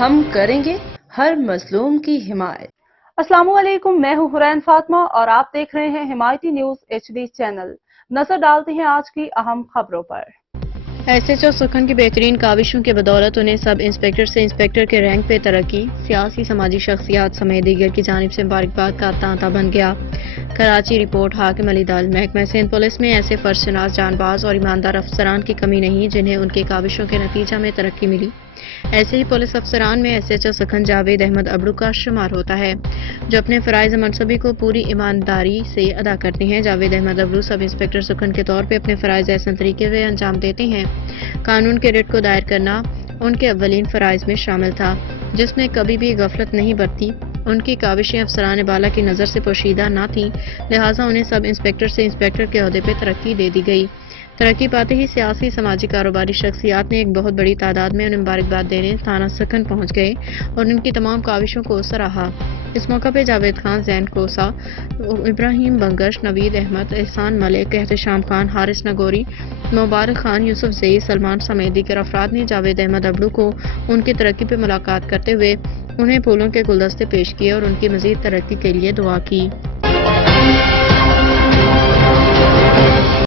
ہم کریں گے ہر مظلوم کی حمایت۔ السلام علیکم، میں ہوں حرین فاطمہ اور آپ دیکھ رہے ہیں حمایتی نیوز HD چینل۔ نظر ڈالتے ہیں آج کی اہم خبروں پر۔ SHO سکھن کی بہترین کاوشوں کی بدولت انہیں سب انسپکٹر سے انسپکٹر کے رینک پہ ترقی، سیاسی سماجی شخصیات سمیت دیگر کی جانب سے مبارکباد کا تانتا بن گیا۔ کراچی رپورٹ حاکم علی دل۔ محکمہ سندھ پولیس میں ایسے فرض شناس جان باز اور ایماندار افسران کی کمی نہیں جنہیں ان کے کاوشوں کے نتیجہ میں ترقی ملی۔ ایسے ہی پولیس افسران میں SHO سکھن جاوید احمد ابڑو کا شمار ہوتا ہے، جو اپنے فرائض منصبی کو پوری ایمانداری سے ادا کرتے ہیں۔ جاوید احمد ابڑو سب انسپکٹر سکھن کے طور پہ اپنے فرائض احسن طریقے سے انجام دیتے ہیں۔ قانون کے رٹ کو دائر کرنا ان کے اولین فرائض میں شامل تھا، جس میں کبھی بھی غفلت نہیں برتی۔ ان کی کاوشیں افسران بالا کی نظر سے پوشیدہ نہ تھیں، لہٰذا انہیں سب انسپکٹر سے انسپکٹر کے عہدے پہ ترقی دے دی گئی۔ ترقی پاتے ہی سیاسی سماجی کاروباری شخصیات نے ایک بہت بڑی تعداد میں انہیں مبارکباد دینے تھانہ سکھن پہنچ گئے اور ان کی تمام کاوشوں کو سراہا۔ اس موقع پہ جاوید خان، زین کوسا، ابراہیم بنگش، نوید احمد، احسان ملک، احتشام خان، حارث نگوری، مبارک خان، یوسف زئی، سلمان سمیت دیگر افراد نے جاوید احمد ابڑو کو ان کی ترقی پہ ملاقات کرتے ہوئے انہیں پھولوں کے گلدستے پیش کیے اور ان کی مزید ترقی کے لیے دعا کی۔